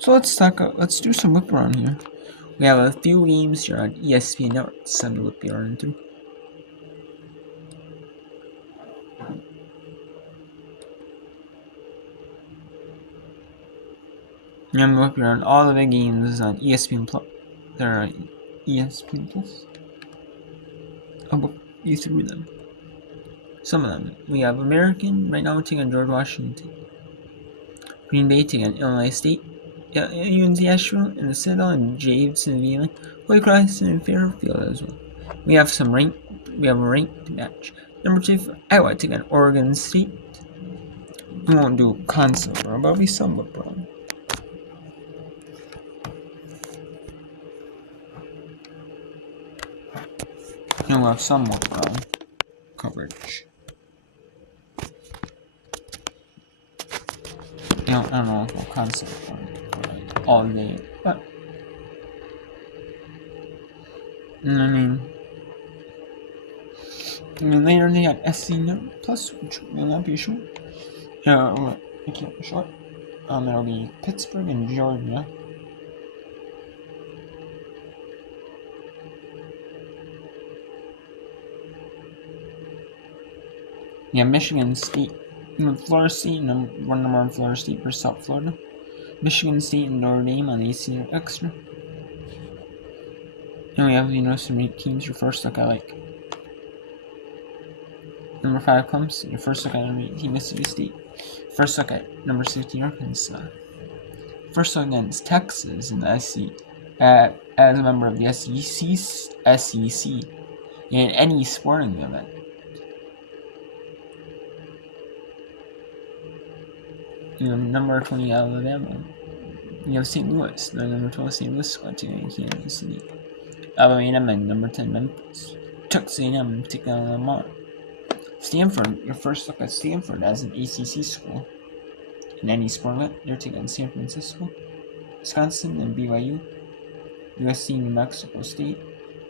So let's do some whip around here. We have a few games here on ESPN Network. It's time to whip around through. And I'm whipping around all the big games on ESPN Plus. They're on ESPN Plus. I'll whip you through them. Some of them. We have American right now taking on George Washington. Green Bay taking on Illinois State. UNC Asheville and the Citadel and Jameson, Holy Cross and Fairfield as well. We have a ranked match. Number 2 for Iowa taking on Oregon State. We won't do console, but it'll be somewhat wrong. And we'll have somewhat wrong coverage. I don't know if we'll console for like all day, but I mean later they got SC Plus, which will not be short. It can't be short. It'll be Pittsburgh and Georgia. Yeah, Michigan State, Florida State, one number on Florida State versus South Florida. Michigan State and Notre Dame on the ACC Extra. And we have, some teams your first look at, like number 5 Clemson, your first look at number 18 Mississippi State, first look at number 16 Arkansas, first look against Texas in the SEC, as a member of the SEC in any sporting event. You have number 20 Alabama. You have St. Louis, the number 12 St. Louis squad taking Kansas City. Alabama and number 10 Memphis. Texas A&M taking on Lamar. Stanford, your first look at Stanford as an ACC school. In any sport event, they're taking San Francisco. Wisconsin and BYU. USC New Mexico State.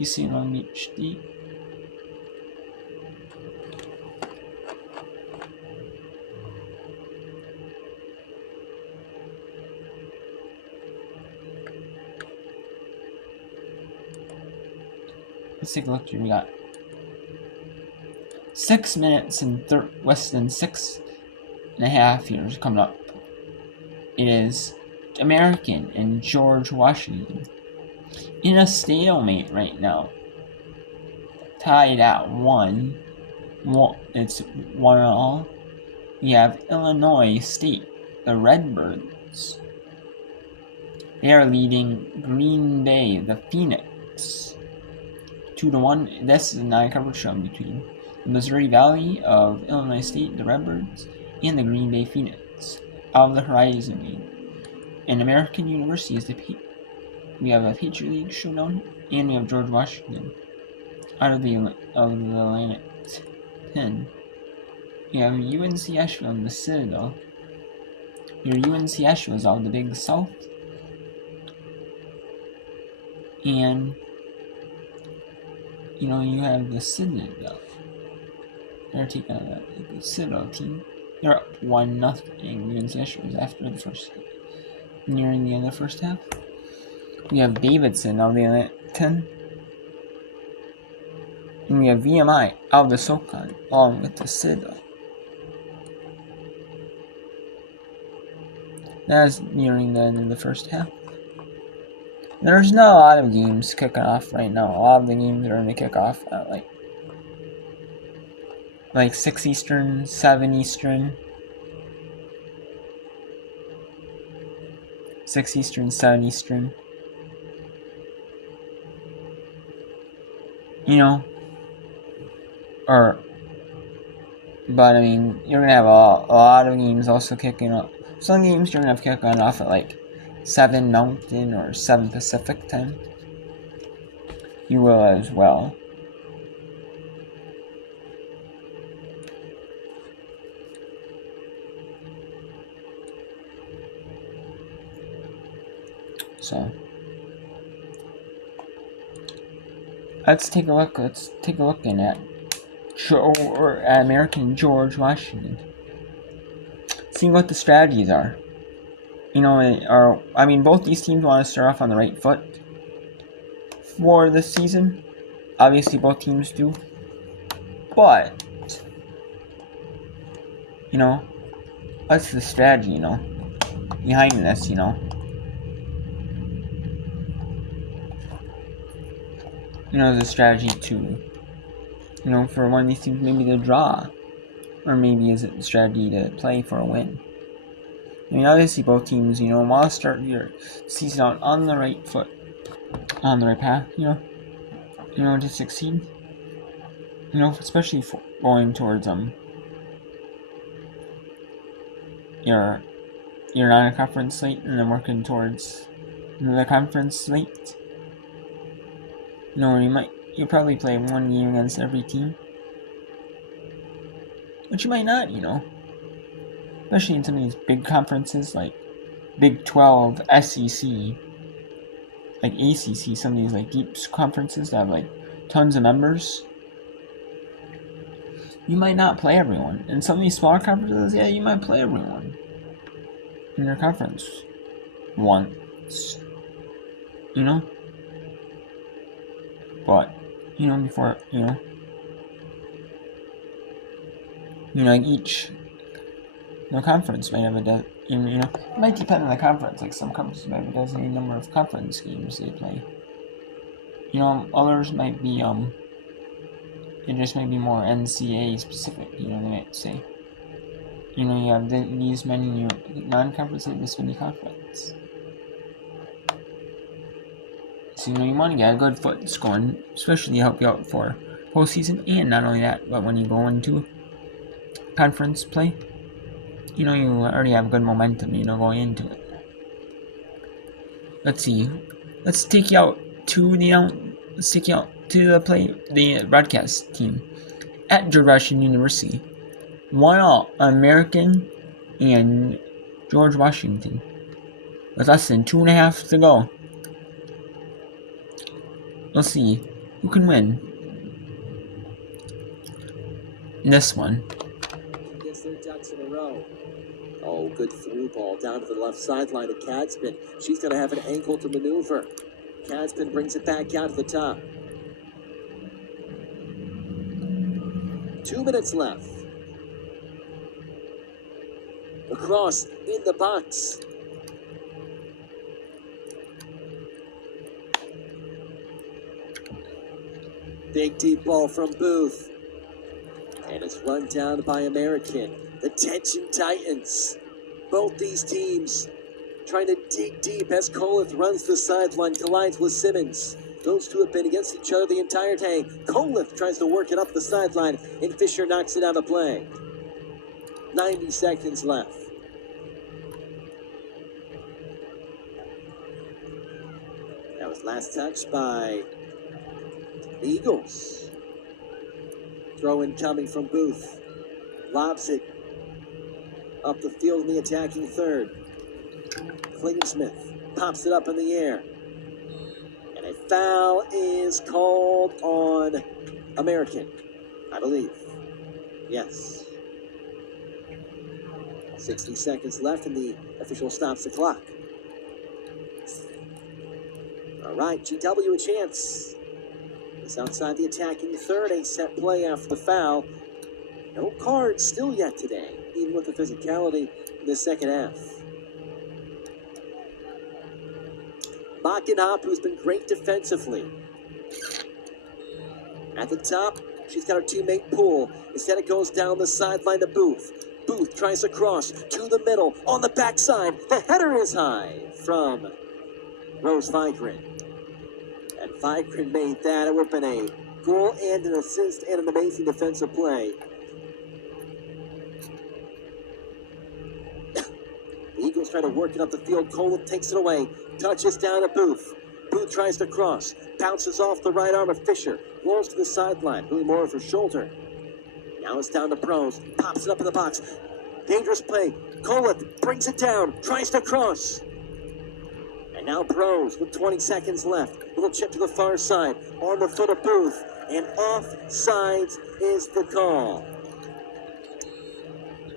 UC Long Beach State. Let's take a look here. We got 6 minutes and less than 6.5 years coming up. It is American and George Washington in a stalemate right now. Tied at 1. It's 1-1. We have Illinois State, the Redbirds. They are leading Green Bay, the Phoenix, 2-1. This is a 9-coverage show between the Missouri Valley of Illinois State, the Redbirds, and the Green Bay Phoenix out of the Horizon League. And American University is we have a Patriot League showdown, and we have George Washington out of the Atlantic 10. We have UNC Asheville and the Citadel. Your UNC Asheville is out of the Big South, and you have the Citadel. They're taking on the Citadel team. They're up 1-0. UNC Asheville is after the nearing the end of the first half. We have Davidson out of the Atlantic 10. And we have VMI out of the SoCon, along with the Citadel. That is nearing the end of the first half. There's not a lot of games kicking off right now. A lot of the games are going to kick off at like 6 Eastern, 7 Eastern. 6 Eastern, 7 Eastern. But I mean, you're going to have a lot of games also kicking off. Some games you're going to have kicking off at like 7 Mountain or 7 Pacific time. You will as well. So let's take a look at American George Washington. Seeing what the strategies are. both these teams want to start off on the right foot for this season. Obviously, both teams do. But, what's the strategy, behind this, the strategy to, for one of these teams maybe to draw. Or maybe is it the strategy to play for a win? Obviously both teams, want to start your season out on the right foot, on the right path, to succeed. Especially for going towards your non-conference slate and then working towards the conference slate. You'll probably play one game against every team. But you might not, especially in some of these big conferences like Big 12, SEC, like ACC, some of these like deep conferences that have like tons of members. You might not play everyone. In some of these smaller conferences, yeah, you might play everyone in your conference once, But, before, like each conference might have it might depend on the conference. Like some conferences might have a designated number of conference games they play. Others might be it just may be more NCAA specific. They might say, you have these many non-conference, this many conference. So you want to get a good foot going, especially to help you out for postseason, and not only that, but when you go into conference play, you already have good momentum, going into it. Let's see. Let's take you out to the broadcast team at George Washington University. 1-all American and George Washington. With less than 2.5 to go. We'll see who can win this one. Gets their ducks in a row. Oh, good through ball down to the left sideline of Cadspin. She's going to have an ankle to maneuver. Cadspin brings it back out to the top. 2 minutes left. Across in the box. Big deep ball from Booth. And it's run down by American. The tension tightens. Both these teams trying to dig deep as Coleth runs the sideline, collides with Simmons. Those two have been against each other the entire day. Coleth tries to work it up the sideline, and Fisher knocks it out of play. 90 seconds left. That was last touch by the Eagles. Throw in coming from Booth. Lobs it up the field in the attacking third. Klingsmith pops it up in the air. And a foul is called on American, I believe. Yes. 60 seconds left and the official stops the clock. All right, GW a chance. It's outside the attacking third, a set play after the foul. No cards still yet today, even with the physicality in the second half. Bakenhop, who's been great defensively. At the top, she's got her teammate Poole. Instead, it goes down the sideline to Booth. Booth tries to cross to the middle. On the backside, the header is high from Rose Vigran. And Vigran made that. It would have been a goal and an assist and an amazing defensive play. The Eagles try to work it up the field. Coleth takes it away. Touches down to Booth. Booth tries to cross. Bounces off the right arm of Fisher. Rolls to the sideline. Really more of her shoulder. Now it's down to Prose. Pops it up in the box. Dangerous play. Coleth brings it down. Tries to cross. And now Prose with 20 seconds left. Little chip to the far side. On the foot of Booth. And offsides is the call.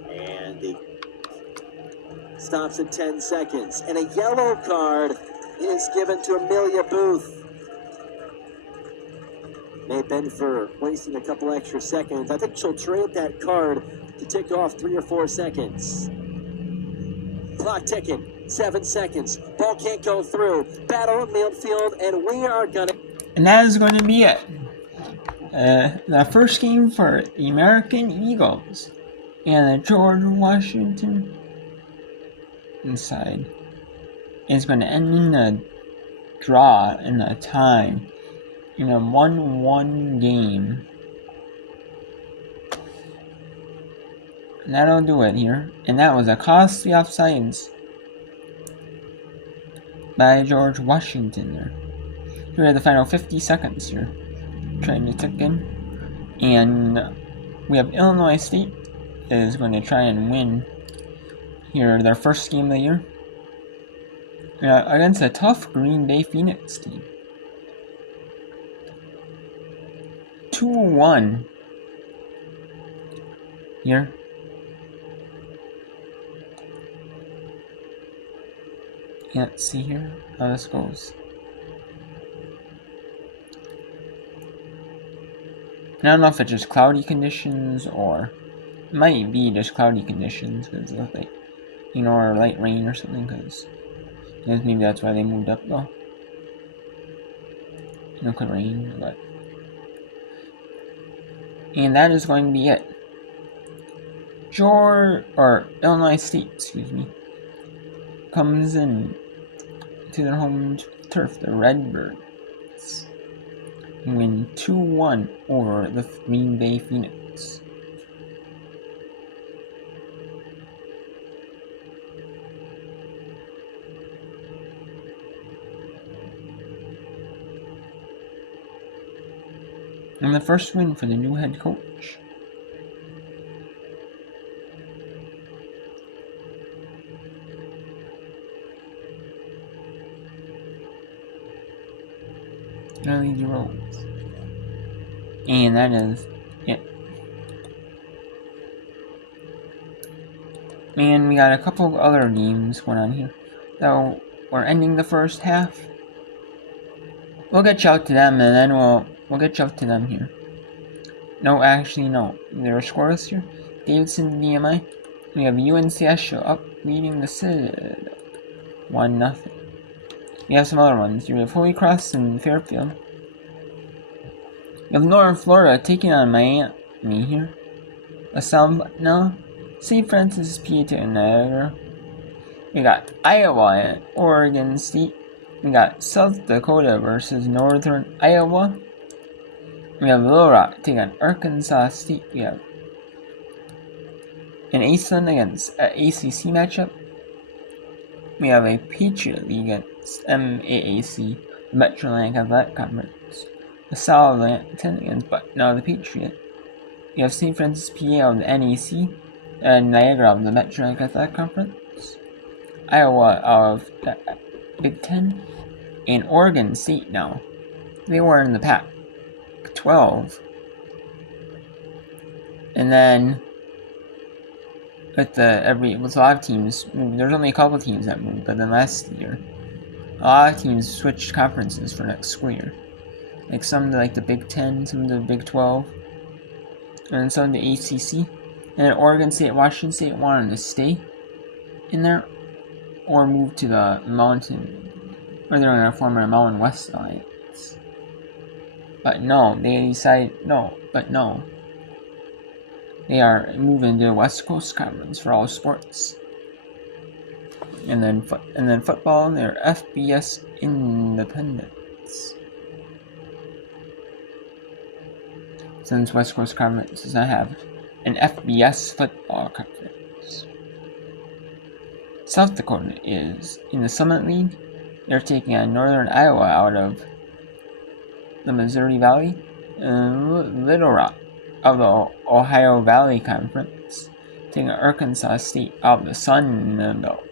And the stops at 10 seconds. And a yellow card is given to Amelia Booth. May bend for wasting a couple extra seconds. I think she'll trade that card to tick off 3 or 4 seconds. Clock ticking. 7 seconds. Ball can't go through. Battle at midfield, and we are gonna. And that is going to be it. The first game for the American Eagles and the George Washington side is going to end in a draw in a tie in a 1-1 game. And that'll do it here. And that was a costly offsides by George Washington there. Here are the final 50 seconds here. Trying to tick in. And we have Illinois State is going to try and win here their first game of the year against a tough Green Bay Phoenix team. 2-1 here. Let's see here how this goes. I don't know if it's just cloudy conditions or it might be just cloudy conditions because of like, or light rain or something because maybe that's why they moved up though. It could rain, but. And that is going to be it. Illinois State, comes in to their home turf, the Redbirds, and win 2-1 over the Green Bay Phoenix. And the first win for the new head coach. LED Rose. And that is it. And we got a couple of other games going on here. So we're ending the first half. We'll get you out to them and then we'll get you out to them here. No, actually no. There are scores here. Davidson DMI. We have UNCS up leading the Citadel 1-0. We have some other ones. You have Holy Cross and Fairfield. You have Northern Florida taking on Miami here. LaSalle, St. Francis P.A. and Niagara. We got Iowa and Oregon State. We got South Dakota versus Northern Iowa. We have Little Rock taking on Arkansas State. We have an Eastland against an ACC matchup. We have a Patriot League against MAAC, the Metro Atlantic Athletic Conference. The Southampton against the Patriot. We have St. Francis PA of the NEC, and Niagara of the Metro Atlantic Athletic Conference. Iowa of the Big Ten, and Oregon State now. They were in the Pac-12. And then with a lot of teams moved. There's only a couple teams that moved, but then last year a lot of teams switched conferences for next school year. Like some to like the Big Ten, some to the Big 12, and some to the ACC. And Oregon State, Washington State wanted to stay in there or move to the Mountain, or they're going to form a Mountain West Alliance. But no, they decided no. They are moving to the West Coast Conference for all sports. And then football, they're FBS Independence. Since West Coast Conference does not have an FBS football conference. South Dakota is in the Summit League. They're taking on Northern Iowa out of the Missouri Valley, and Little Rock of the Ohio Valley Conference, taking Arkansas State out of the Sun Belt.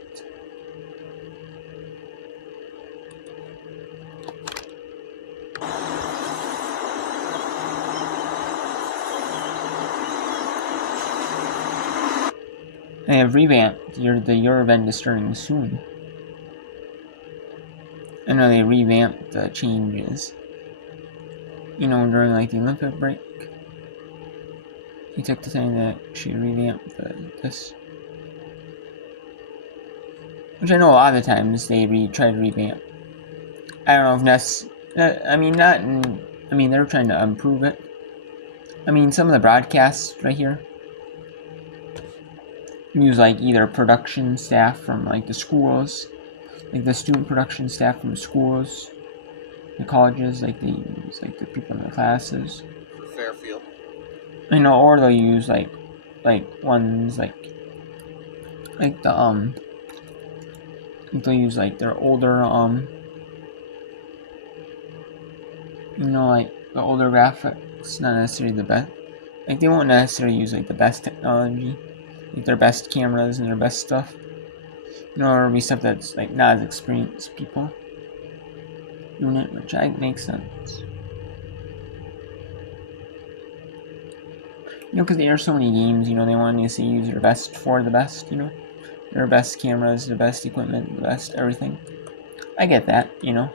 They have revamped the Eurovendis during soon. I know they revamped the changes. You know, during like the Olympic break. He took the time to actually revamp this. Which I know a lot of the times they try to revamp. I don't know if that's... I mean, not in... I mean, they're trying to improve it. I mean, some of the broadcasts right here use like either production staff from like the schools, like the student production staff from the schools, the colleges, like they use like the people in the classes. Fairfield. I know, or they'll use like ones like the they'll use like their older you know, like the older graphics, not necessarily the best. Like they won't necessarily use like the best technology, like their best cameras and their best stuff. You know, it'll be stuff that's like not as experienced people doing it, which makes sense. You know, because there are so many games, you know, they want to use their best for the best, you know. Their best cameras, the best equipment, the best everything. I get that, you know.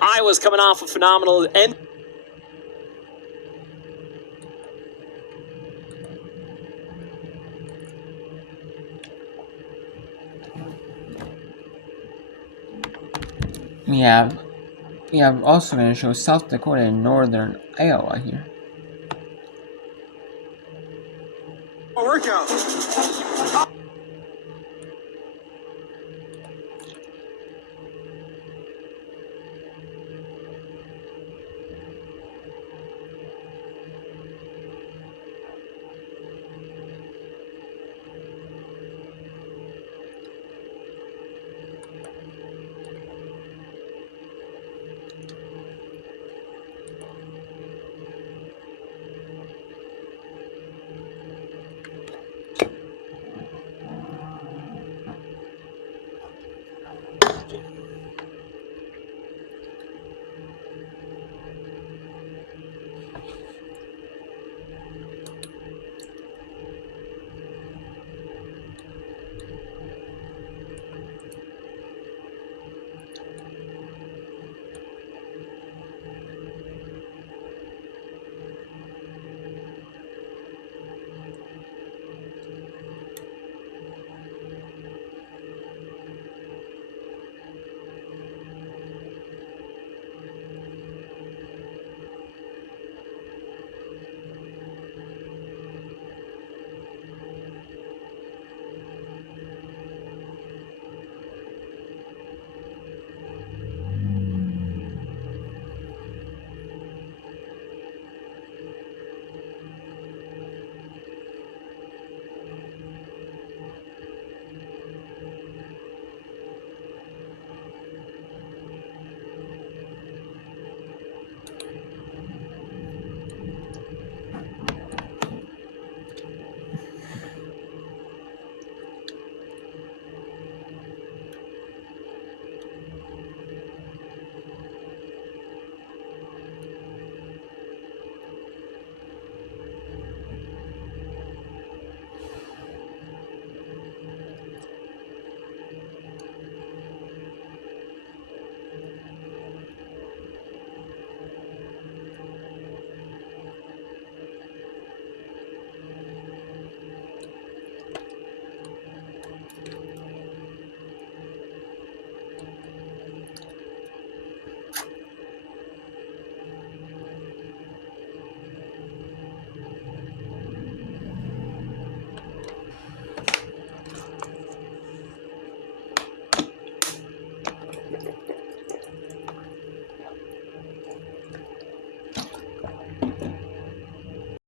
Iowa's coming off a phenomenal end. We have also going to show South Dakota and Northern Iowa here.